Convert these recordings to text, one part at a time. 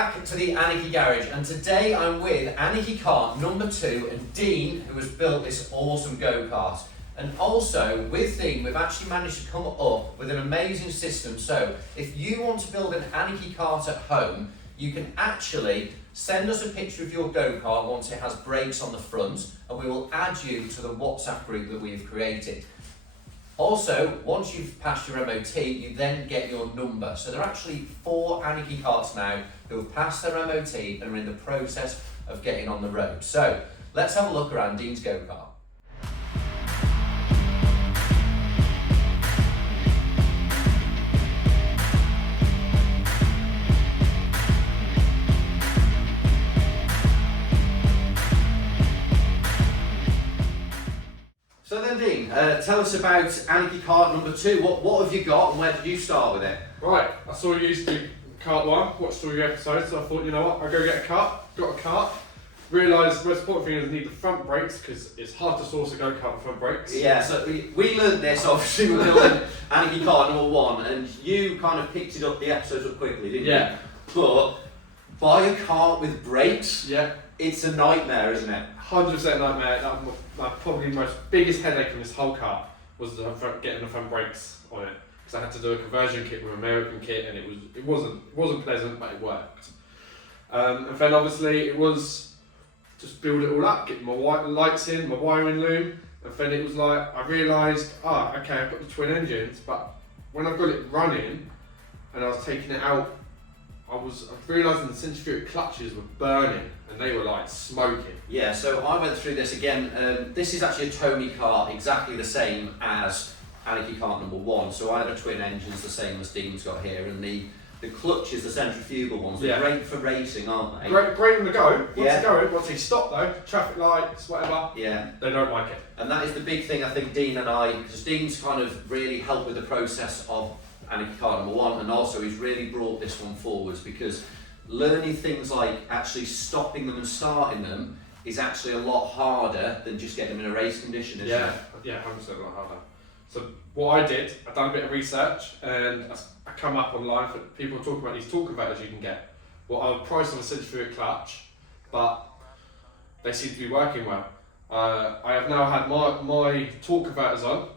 back to the Anarchy Garage, and today I'm with Anarchykart number 2 and Dean, who has built this awesome go-kart. And also, with Dean, we've actually managed to come up with an amazing system. So, if you want to build an Anarchykart at home, you can actually send us a picture of your go-kart once it has brakes on the front, and we will add you to the WhatsApp group that we've created. Also, once you've passed your MOT, you then get your number. So there are actually 4 Anarchykarts now who have passed their MOT and are in the process of getting on the road. So let's have a look around Dean's go-kart. So then, Dean, tell us about Anarchykart number 2. What have you got, and where did you start with it? Right, I saw you used to do Kart 1, watched all your episodes, so I thought, you know what, I'll go get a kart. Got a kart. Realised the most important thing is I need the front brakes, because it's hard to source a go-kart with front brakes. Yeah, so we learned this, obviously, we were building Anarchykart number 1, and you kind of picked it up, the episodes up quickly, didn't you? But buy a kart with brakes, it's a nightmare, isn't it? 100% nightmare. That was probably my biggest headache in this whole car was getting the front brakes on it, because I had to do a conversion kit with American kit, and it wasn't pleasant, but it worked. And then obviously it was just build it all up, get my lights in, my wiring loom, and then it was like I realised, okay, I've got the twin engines, but when I've got it running and I was taking it out, I was realising the centrifugal clutches were burning and they were like smoking. Yeah, so I went through this again. This is actually a Tony kart, exactly the same as Anarchykart number 1. So I had a twin engines, the same as Dean's got here, and the clutches, the centrifugal ones, they're great for racing, aren't they? Great on the go. Once they stop though, traffic lights, whatever, they don't like it. And that is the big thing, I think, Dean and I, because Dean's kind of really helped with the process of Anarchykart number 1, and also he's really brought this one forwards, because learning things like actually stopping them and starting them is actually a lot harder than just getting them in a race condition, isn't it? Yeah, 100% a lot harder. So what I did, I've done a bit of research, and I come up online for people talking about these torque converters you can get. Well, I'll price on a centrifugal clutch, but they seem to be working well. I have now had my torque converters on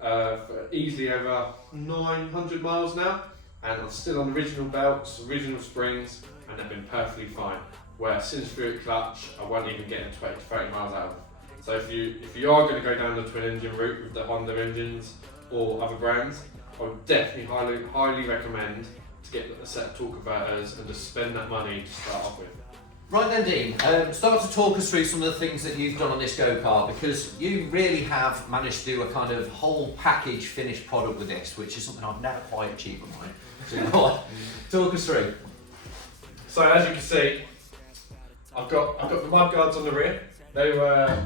for easily over 900 miles now, and I'm still on original belts, original springs, and they've been perfectly fine. Where centrifugal clutch, I won't even get 20 to 30 miles out of. So if you are going to go down the twin engine route with the Honda engines or other brands, I would definitely highly recommend to get a set of torque converters and just spend that money to start off with. Right then, Dean, start to talk us through some of the things that you've done on this go-kart, because you really have managed to do a kind of whole package finished product with this, which is something I've never quite achieved with mine. So talk us through. So as you can see, I've got the mud guards on the rear. They were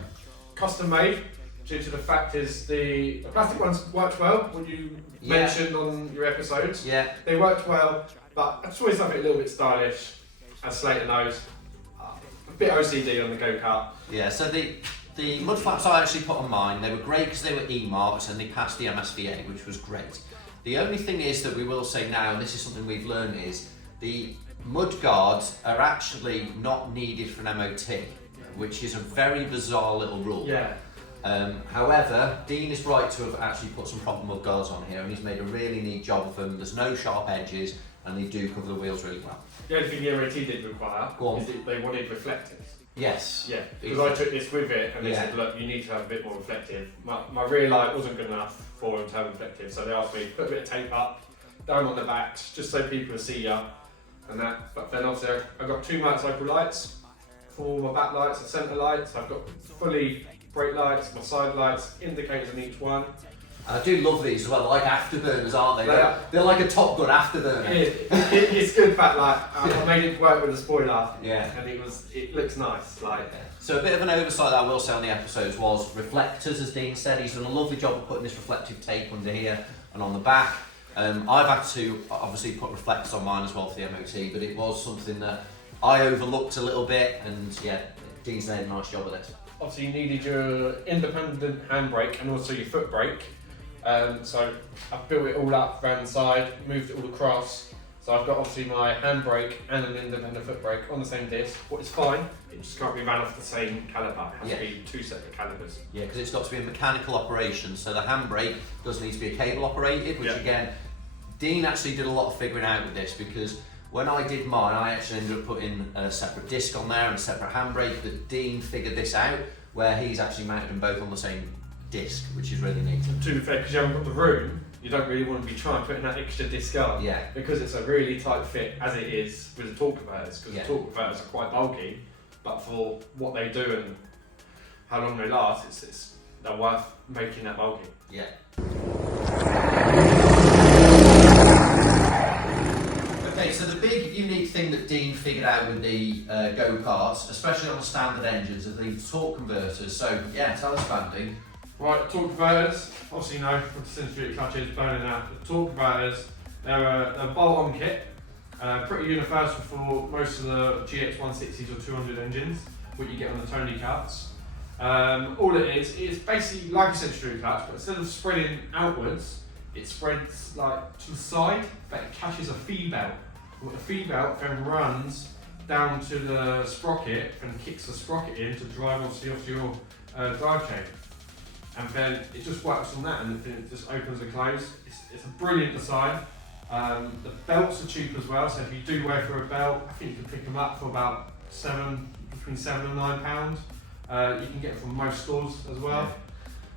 custom made due to the fact is the plastic ones worked well when you mentioned on your episodes. Yeah. They worked well, but I just wanted something a little bit stylish, as Slater knows. A bit OCD on the go-kart. Yeah, so the mud flaps I actually put on mine, they were great because they were E-marks and they passed the MSVA, which was great. The only thing is that we will say now, and this is something we've learned, is the mud guards are actually not needed for an MOT, which is a very bizarre little rule. Yeah. However, Dean is right to have actually put some proper mud guards on here, and he's made a really neat job of them. There's no sharp edges, and they do cover the wheels really well. The only thing the MOT did require is that they wanted reflectors. Yes. Yeah, because I took this with it and they said, look, you need to have a bit more reflective. My rear light wasn't good enough for them to have reflective, so they asked me to put a bit of tape up, down on the backs, just so people can see you and that. But then obviously I've got 2 motorcycle lights, for my back lights and centre lights. I've got fully brake lights, my side lights, indicators in each one. And I do love these as well, they're like afterburners, aren't they? They're like a Top Gun afterburner. It's good fact, like I made it work with a spoiler, and it looks nice. So a bit of an oversight that I will say on the episodes was reflectors, as Dean said. He's done a lovely job of putting this reflective tape under here and on the back. I've had to obviously put reflectors on mine as well for the MOT, but it was something that I overlooked a little bit, and Dean's done a nice job with it. Obviously you needed your independent handbrake and also your foot brake. So I've built it all up around the side, moved it all across. So I've got obviously my handbrake and an independent foot brake on the same disc. What is fine, it just can't be ran off the same caliper. It has to be two separate calipers. Yeah, because it's got to be a mechanical operation. So the handbrake does need to be a cable operated, which again, Dean actually did a lot of figuring out with this, because when I did mine, I actually ended up putting a separate disc on there and a separate handbrake, but Dean figured this out, where he's actually mounted them both on the same disc, which is really neat. To be fair, because you haven't got the room, you don't really want to be trying putting that extra disc on. Yeah. Because it's a really tight fit, as it is with the torque converters, because the torque converters are quite bulky, but for what they do and how long they last, they're worth making that bulky. Yeah. Okay, so the big unique thing that Dean figured out with the go-karts, especially on the standard engines, are the torque converters. So yeah, tell us about Dean. Right, torque converters, obviously you know, with the centrifugal clutches burning out, the torque converters, they're a bolt-on kit, pretty universal for most of the GX 160s or 200 engines, what you get on the Tony Karts. All it is basically like a centrifugal clutch, but instead of spreading outwards, it spreads like to the side, but it catches a feed belt. The feed belt then runs down to the sprocket and kicks the sprocket in to drive obviously off your drive chain. And then it just works on that, and then it just opens and closes. It's a brilliant design. The belts are cheap as well, so if you do wear for a belt, I think you can pick them up for about between £7 and £9. You can get them from most stores as well. Yeah.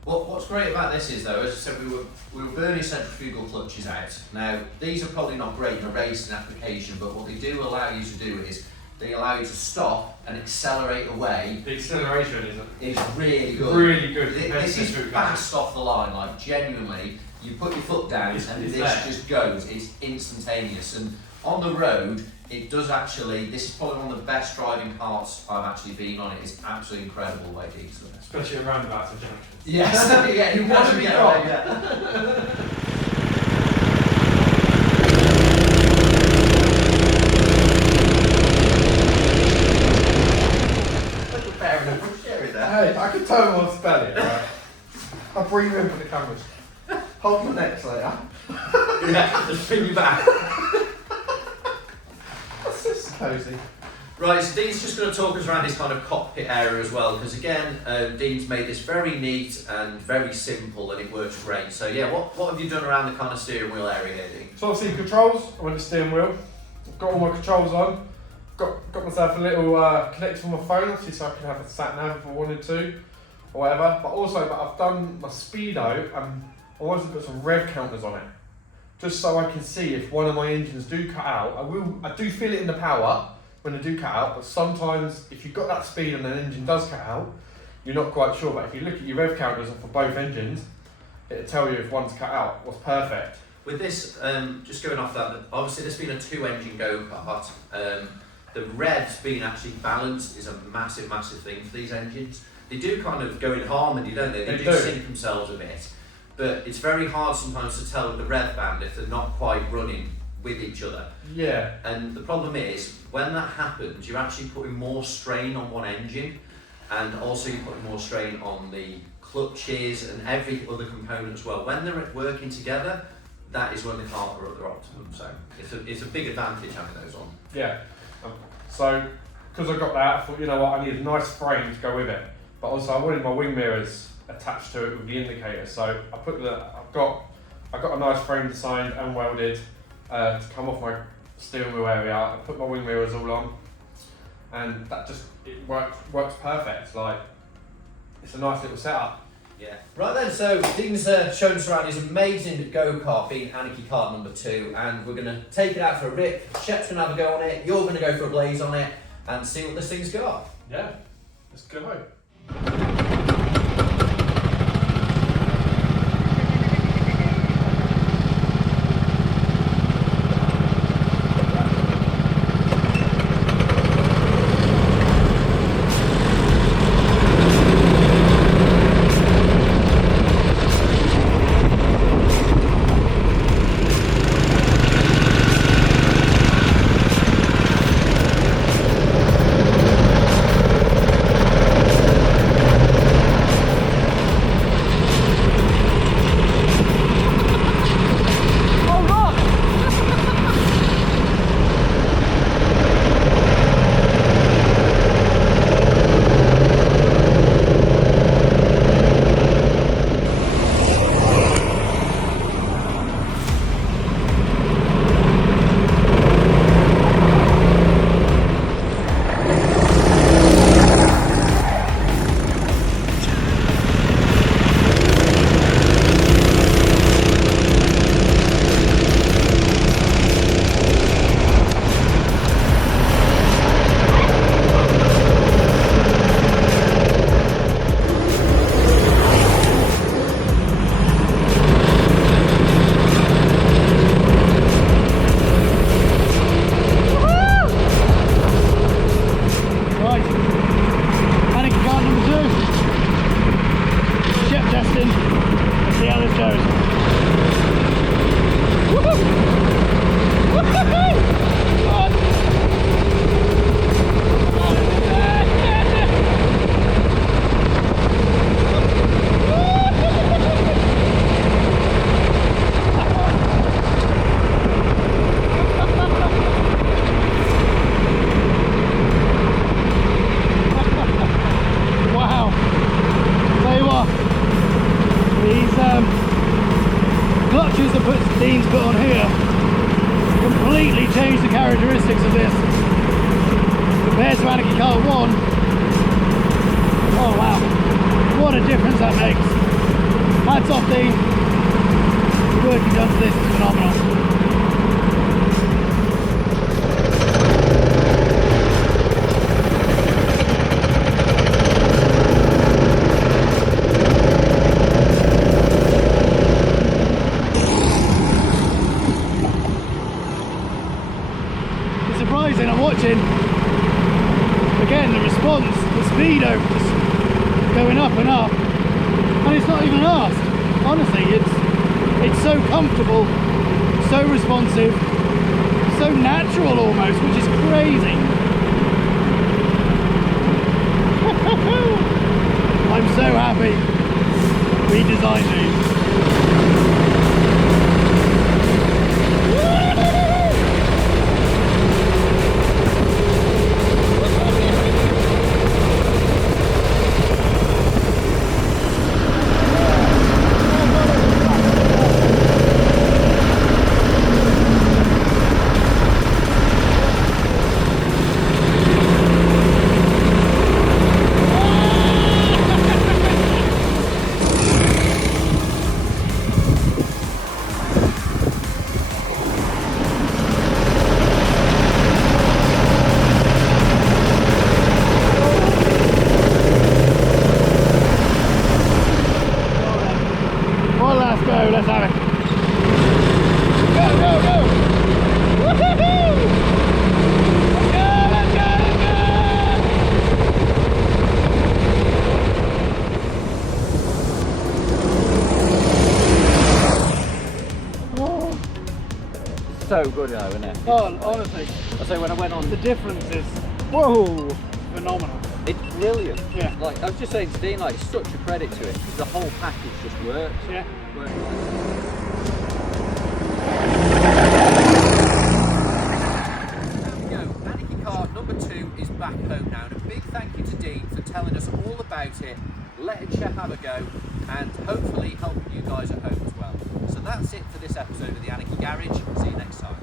Well, what's great about this is though, as I said, we were burning centrifugal clutches out. Now, these are probably not great in a racing application, but what they do allow you to do is they allow you to stop and accelerate away. The acceleration is really good. Really good. This is fast off the line, like genuinely. You put your foot down and this just goes. It's instantaneous. And on the road, it does actually. This is probably one of the best driving karts I've actually been on. It is absolutely incredible way to use them. Especially at roundabouts and junctions. Yes. Yeah. You want to be on. Yeah. Hey, I can tell them what's spelling, right? I'll bring you in for the cameras. Hold my neck later. Yeah, just bring you back. What's this cosy? Right, so Dean's just going to talk us around his kind of cockpit area as well, because again, Dean's made this very neat and very simple, and it works great. So yeah, what have you done around the kind of steering wheel area here, Dean? So obviously controls, I went to steering wheel. I've got all my controls on. Got myself a little connector for my phone, obviously, so I can have a sat nav if I wanted to, or whatever. But also, I've done my speedo, and I wanted to put some rev counters on it, just so I can see if one of my engines do cut out. I do feel it in the power when they do cut out, but sometimes if you've got that speed and an engine does cut out, you're not quite sure. But if you look at your rev counters for both engines, it'll tell you if one's cut out. What's perfect. With this, just going off that, obviously there's been a 2-engine go-kart. The revs being actually balanced is a massive, massive thing for these engines. They do kind of go in harmony, don't they? They do sync themselves a bit. But it's very hard sometimes to tell with the rev band if they're not quite running with each other. Yeah. And the problem is, when that happens, you're actually putting more strain on one engine, and also you're putting more strain on the clutches and every other component as well. When they're working together, that is when the cars are at their optimum. So it's a big advantage having those on. Yeah. So, because I got that, I thought, you know what, I need a nice frame to go with it. But also, I wanted my wing mirrors attached to it with the indicator. So I've got a nice frame designed and welded to come off my steering wheel area. I put my wing mirrors all on, and that it works perfect. Like, it's a nice little setup. Yeah. Right then, so Dean's shown us around his amazing go-kart being Anarchykart number 2, and we're going to take it out for a rip. Shep's going to have a go on it, you're going to go for a blaze on it, and see what this thing's got. Yeah, let's go. compared to Anarchykart 1, oh wow, what a difference that makes. Hats off, Dean. The work you've done to this is phenomenal. It's surprising, I'm watching, again, the response, the speedo just going up and up, and it's not even asked. Honestly, it's so comfortable, so responsive, so natural almost, which is crazy. I'm so happy we designed these. Let's have it. Go, go, go! Woohoo! Let's go, let's go, let's go! Oh. So good though, isn't it? Oh, honestly. I say when I went on, The difference is, whoa, phenomenal. it's brilliant. Yeah. Like I was just saying to Dean, like it's such a credit to it because the whole package just works. Yeah. Works. Anarchykart number 2 is back home now, and a big thank you to Dean for telling us all about it, letting Chef have a go, and hopefully helping you guys at home as well. So that's it for this episode of the Anarchy Garage. See you next time.